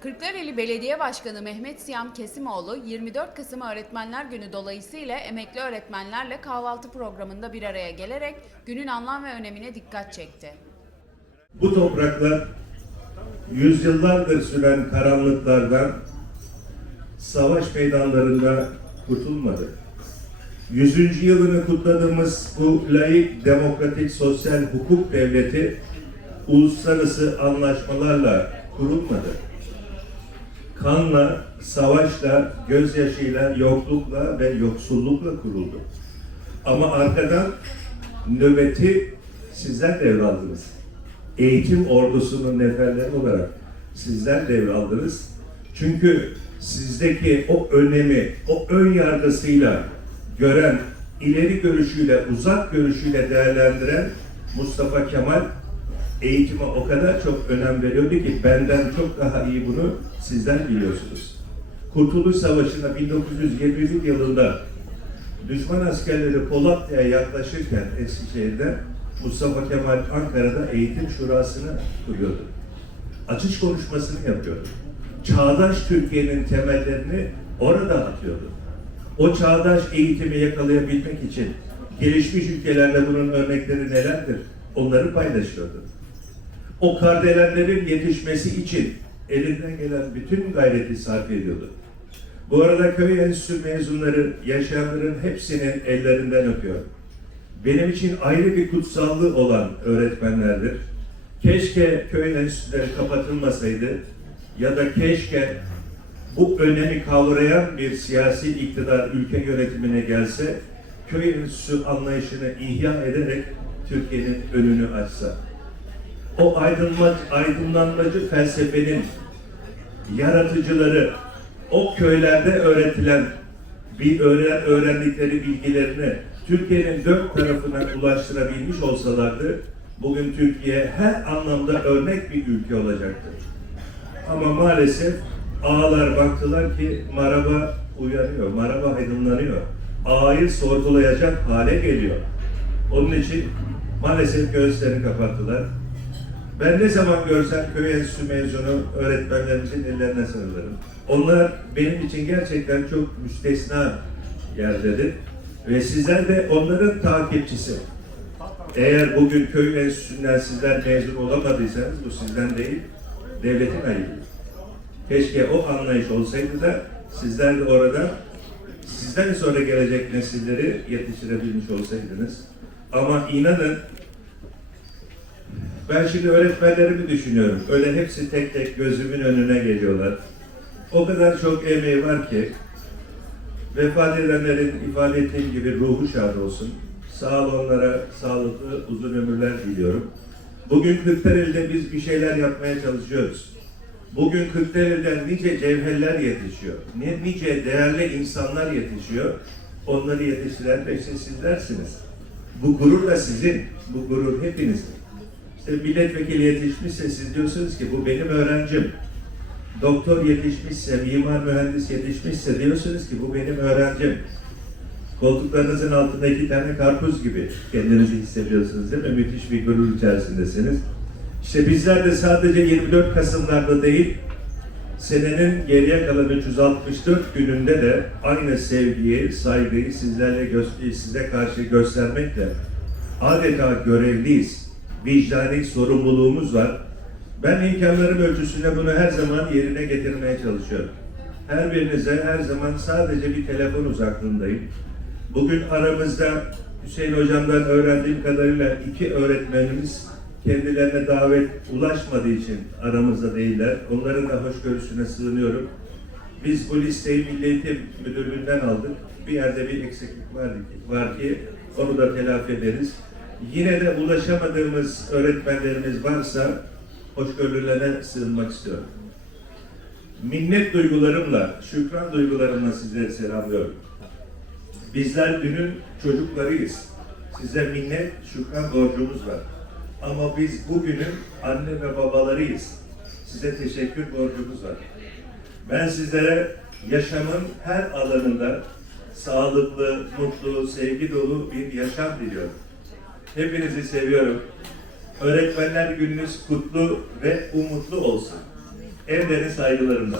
Kırklareli Belediye Başkanı Mehmet Siyam Kesimoğlu 24 Kasım Öğretmenler Günü dolayısıyla emekli öğretmenlerle kahvaltı programında bir araya gelerek günün anlam ve önemine dikkat çekti. Bu topraklar yüzyıllardır süren karanlıklardan savaş meydanlarında kurtulmadı. Yüzüncü yılını kutladığımız bu laik, demokratik, sosyal hukuk devleti uluslararası anlaşmalarla kurulmadı. Kanla, savaşla, gözyaşıyla, yoklukla ve yoksullukla kuruldu. Ama arkadan nöbeti sizler devraldınız eğitim ordusunun neferleri olarak sizler devraldınız. Çünkü sizdeki o önemi, o ön yargısıyla gören, ileri görüşüyle, uzak görüşüyle değerlendiren Mustafa Kemal eğitime o kadar çok önem veriyordu ki benden çok daha iyi bunu sizler biliyorsunuz. Kurtuluş Savaşı'na 1921 yılında düşman askerleri Polatlı'ya yaklaşırken Eskişehir'de Mustafa Kemal Ankara'da eğitim şurasını kuruyordu. Açış konuşmasını yapıyordu. Çağdaş Türkiye'nin temellerini orada atıyordu. O çağdaş eğitimi yakalayabilmek için gelişmiş ülkelerde bunun örnekleri nelerdir? Onları paylaşıyordu. O kardelenlerin yetişmesi için elinden gelen bütün gayreti sarf ediyordu. Bu arada köy enstitüsü mezunları yaşayanların hepsinin ellerinden öpüyorum. Benim için ayrı bir kutsallığı olan öğretmenlerdir. Keşke köy enstitüleri kapatılmasaydı ya da keşke bu önemi kavrayan bir siyasi iktidar ülke yönetimine gelse, köy enstitüsü anlayışını ihya ederek Türkiye'nin önünü açsa. O aydınma, aydınlanmacı felsefenin yaratıcıları o köylerde öğretilen bir öğren, öğrendikleri bilgilerini Türkiye'nin dört tarafına ulaştırabilmiş olsalardı bugün Türkiye her anlamda örnek bir ülke olacaktı. Ama maalesef ağalar baktılar ki maraba uyanıyor, maraba aydınlanıyor. Ağayı sorgulayacak hale geliyor. Onun için maalesef gözlerini kapattılar. Ben ne zaman görsem köy enstitüsü mezunu öğretmenlerimizin ellerine sarılırım. Onlar benim için gerçekten çok müstesna yerdedir. Ve sizler de onların takipçisi. Eğer bugün köy enstitüsünden sizler mezun olamadıysanız bu sizden değil, devletin ayıbı. Keşke o anlayış olsaydı da sizler de orada sizden sonra gelecek nesilleri yetiştirebilmiş olsaydınız. Ama inanın ben şimdi öğretmenlerimi düşünüyorum. Öyle hepsi tek tek gözümün önüne geliyorlar. O kadar çok emeği var ki vefat edenlerin ifade ettiğim gibi ruhu şad olsun. Sağ ol onlara sağlıklı uzun ömürler diliyorum. Bugün Kırklareli'de biz bir şeyler yapmaya çalışıyoruz. Bugün Kırklareli'den nice cevherler yetişiyor. Ne nice değerli insanlar yetişiyor. Onları yetiştiren de sizlersiniz. Bu gurur da sizin. Bu gurur hepinizin. Milletvekili yetişmişse siz diyorsunuz ki bu benim öğrencim. Doktor yetişmişse, mimar mühendis yetişmişse diyorsunuz ki bu benim öğrencim. Koltuklarınızın altında iki tane karpuz gibi kendinizi hissediyorsunuz değil mi? Müthiş bir gurur içerisindesiniz. İşte bizler de sadece 24 Kasım'larda değil, senenin geriye kalan 364 gününde de aynı sevgiyi, saygıyı sizlerle size karşı göstermekle adeta görevliyiz. Vicdani sorumluluğumuz var. Ben imkanlarım ölçüsünde bunu her zaman yerine getirmeye çalışıyorum. Her birinize her zaman sadece bir telefon uzaklığındayım. Bugün aramızda Hüseyin Hocam'dan öğrendiğim kadarıyla iki öğretmenimiz kendilerine davet ulaşmadığı için aramızda değiller. Onların da hoşgörüsüne sığınıyorum. Biz bu listeyi Milli Eğitim Müdürlüğü'nden aldık. Bir yerde bir eksiklik var, var ki onu da telafi ederiz. Yine de ulaşamadığımız öğretmenlerimiz varsa hoşgörülerine sığınmak istiyorum. Minnet duygularımla, şükran duygularımla sizleri selamlıyorum. Bizler dünün çocuklarıyız. Size minnet, şükran borcumuz var. Ama biz bugünün anne ve babalarıyız. Size teşekkür borcumuz var. Ben sizlere yaşamın her alanında sağlıklı, mutlu, sevgi dolu bir yaşam diliyorum. Hepinizi seviyorum. Öğretmenler gününüz kutlu ve umutlu olsun. Evlerin saygılarımla.